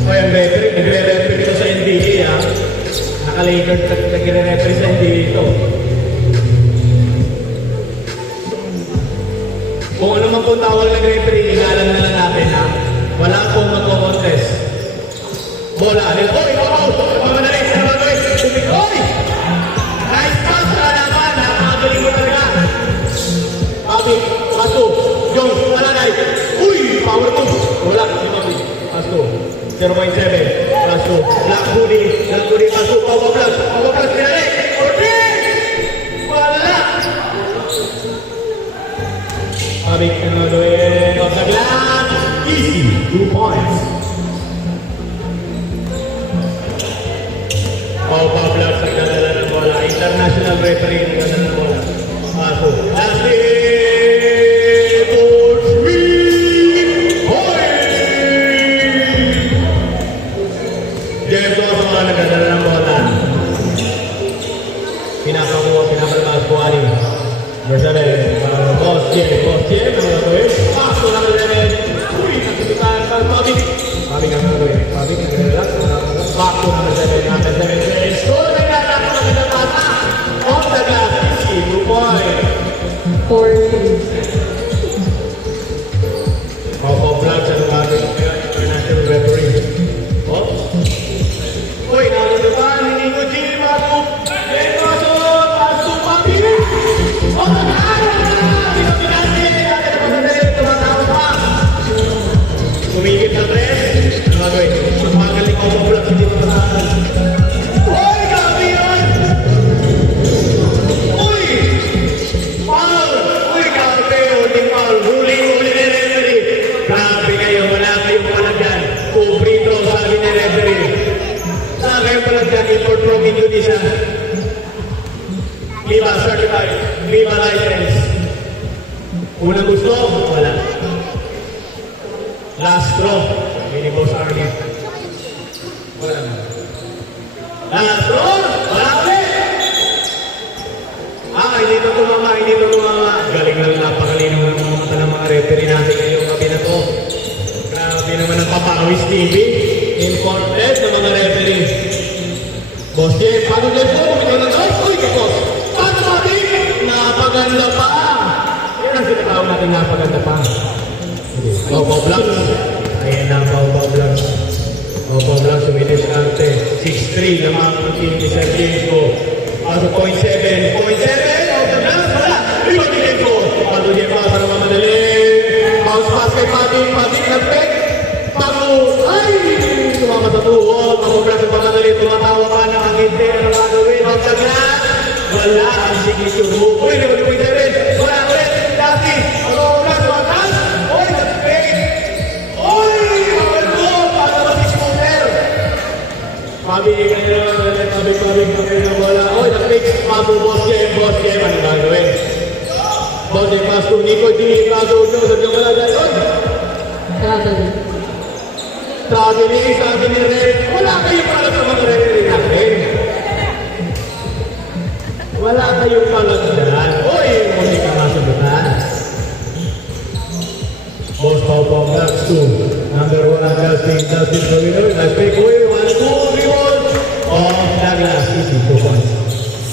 O yung referee, nagre-referee dito sa NBA ha. Naka-Lakers, nagre-referee sa NBA ito. Kung ano man po tawag ng referee, inalam na lang natin ha. Wala pong mag-contest. Bola, nila, oy, out! Mamadali, sa naman, oy! Oy! Nice pass sa halaman, nakakagaling mo talaga. Papi, paso, Jong, malanay. Uy, power move. Wala, si Papi. Paso, 0.7. Paso, Black Hoodie, paso, Papa Plus, pinalik. Ortiz! Wala! Papi, off the glass. Easy, 2 points. Papa Plus, nagdadala ng bola. International referee, nagdadala ng bola. Paso, last pinapalabas po Ali. Mercedes, Bosque, ano to eh? Paso na Mercedes. Uy, nakikitahan ka, Pabi. Pabi nga to eh. Pabi nga relax. Paso na Mercedes. Score na yan ako na pinapata. Off the glass, easy, 2 points. 4. Papa Black sa lumagay ng international referee. Oh? Uy, nakalimutan, hindi ko Jimmy Mato. Kumigit na tres. Ano gagawin? Magaling ako mo lang hindi matahan. Uy! Gabi yun! Uy! Foul! Uy! Gabi! Uling foul! Huli ni referee! Grabe kayo! Wala kayong palagyan. Kubrito sabi ni referee. Saan kayong palagyan? Import from Indonesia. Viva certified. Viva license. Unang gusto? Wala. Last draw. Mini Boss Arnie. Wala na. Last draw? Wala ulit. Hindi na tumama. Galing lang napakalinaw ng mga mata ng mga referee natin ngayong gabi na to. Grabe naman ang papawis TV. Imported ng mga referee. Boss Jeff, paano Jeff po? Ito na to? Uy, kapos. Paano natin? Napaganda pa. Yan ang sinatawag natin, napaganda pa. Pau Black. Ayan na, Pau Black. Pau Black, sumitis arte. 6-3 naman ang team ni Sir James ko. Paso 0.7. 0.7. Wala. Lima minit ko. Paso Jeff pa para mamadali. Bounce pass kay Pating. Pating nagpeg. Paso. Ay! Sumama sa tuhod. Pau Black ang mamadali. Tumatawa pa na ang hindi. Ano gagawin? Ang tagas. Wala ang signature move. Uy, 0.7. Wala ulit. Dati. Pau Black, tumatas. Uy, nagpeg. Uy! Mabalgo. Para mag-scooter. Pabi na bola. Uy, nagpeg. Paso, Boss Jem. Ano gagawin? Boss Jem, paso. Nico G. Paso, Joseph. Yung malagay. Uy! Sabi ni Red. Wala kayong pala sa mga referee natin. Wala kayong palagdan. Uy! Muli ka masabutan. Boss Pau Black 2. Number 1 ang Dustin Pavino. Last pick. Uy! 1-2 reward. Off the glass. Easy. 2 points.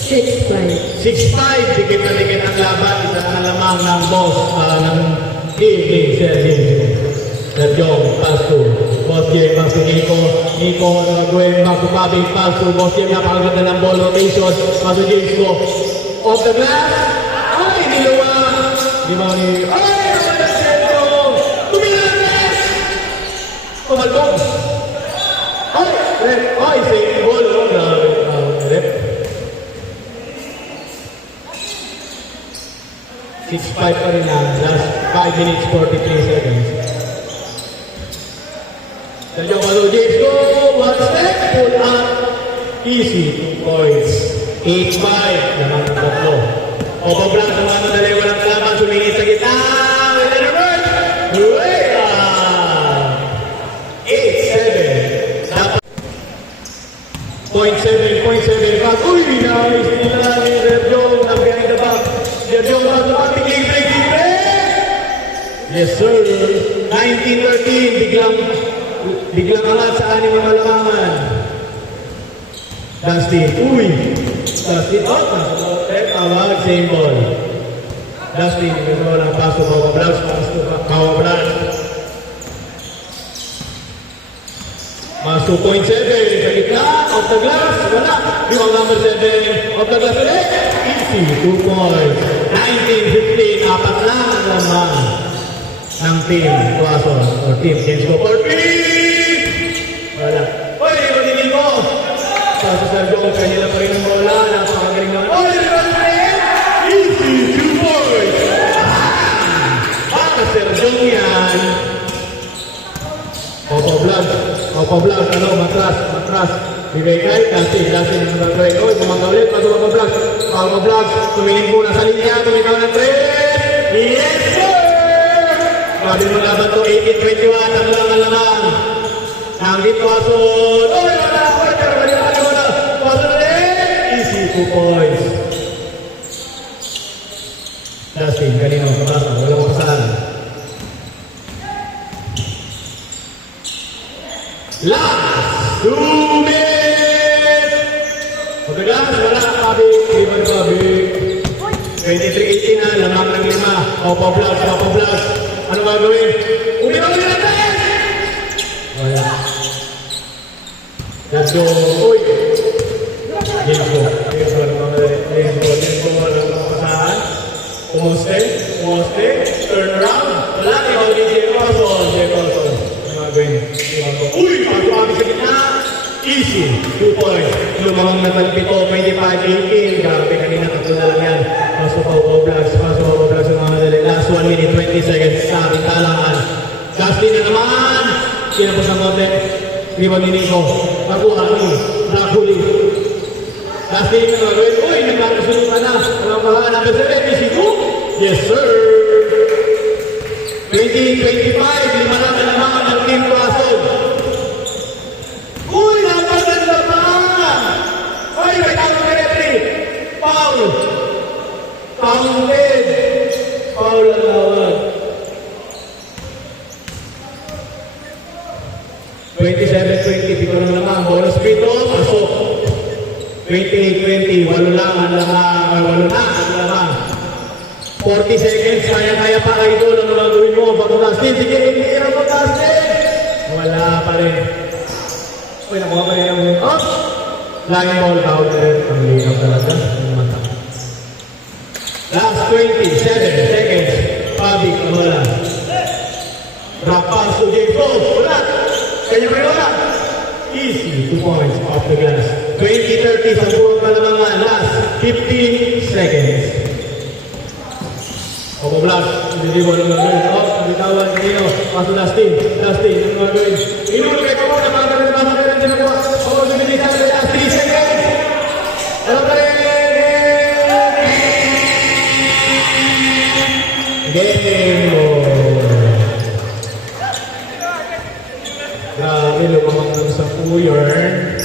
6-5. Dikit na dikit ang laban. Isa na lamang ng boss ng evening service. Sergio, paso. Boss Jem, paso Nico. Nico, nagawin. Paso Pabi, paso. Boss Jem, napakaganda ng ball rotation. Paso James ko. Off the glass. Ay, niluwa. Di ba ni... Ay! Kumalbog. Ay! Rep. Ay! Safety ball. Rep. 6-5 pa rin na. Last 5 minutes, 43 seconds. Sergio Malo James go. 1 step. Pull up. Easy. 2 points. 8-5. Naman ang tatlo. Papa Black. Naman ang dalawa ng kalaban. Sumingit sa gitna. With the reverse. Way up. 8-7. 0.7. Uy, nice nila ni Sergio. Ang behind the back. Sergio, bago pa, tigil. Yes, sir. 19-13. Biglang angat sa anim na malamangan. Dustin. Uy. Dustin. Oh, tawag. Same ball. Dustin. Ito lang. Paso. Kawa Bloods. Paso. Kawa Bloods. Paso. Point 7. Sa gitna. Off the glass. Wala. Yung number 7. Off the glass ulit. Easy. 2 points. 19-15. Apat lang ang lamang ng team Tuaso or team James Go for team! Wala. Oy, magiging mo! Tuaso Sergio, kanila pa rin ang bola. Napakagaling naman. Oy, easy 2 points! Para Sergio yan. Opo Vlogs, ano, matras. Bigay kay, kasi ang nagagawin. Oy, bumangga ulit, pasok Opo Vlogs. Opo Vlogs, tumingin muna sa linya, tumikaw ng 3. Yes, sir! Sabi mo laban to, 18-21, ang lang ang laman. Nangit Tuason. Oh, wala ako, pero wala. Tuason ulit. Easy 2 points. Dustin, kanino, kabasa, walang kapasahan. Last 2 minutes. Pagkagas, wala, Pabi. Liban Pabi. 23-18 na, lamang ng 5. Opo Vlogs. Ano gagawin? Uli natin! Wala. Let's go. Uy! James Go. Walang kapasahan. Umuste. Turn around. Wala. Ikaw din Jefferson. Ano gagawin? Uy! Pagpapag sa gitna. Easy. 2 points. Lumamang na talpito. 25-18. Grabe kanina. Tatlo na lang yan. Pasok Opo Vlogs ng mga dali. Last 1 minute, 20 seconds sa ating talangan. Dustin na naman! Kinapos ng konti. Liban ni Nico. Nakuha ni Black Huli. Dustin na gagawin. Uy, nagkakasunod na. Walang pahaan. Number 7, is 2? Yes, sir! 20-25. Lima na naman ang team Tuason. Uy, napaganda pa! Uy, may tawag na referee. Foul! Counted! Foul ang tawag. 27-20, pito na naman. Bonus pito, pasok. 28-20, walo na ang lamang. 40 seconds, kaya pa idol. Ano gagawin mo? Bago Dustin, sige, hindi mo Dustin. Wala pa rin. Uy, nakuha pa rin yung oh! Line ball, foul na rin. Ang linaw talaga. Last 27 seconds. Pabi, wala. Drop pass to James Go. Wala. Kanya pa wala. Easy. 2 points off the glass. 20-30 sa buong kalamangan. Last 15 seconds. Opo Vlogs. Hindi mo naman gawin. Bitawan kanino. Paso Dustin. Ano gagawin? Inulog ko muna. Mga ganun din ako. Opo, sumilisan sa last 3 seconds. Ano pa rin? Game on. Grabe, lumamang sa Puyern.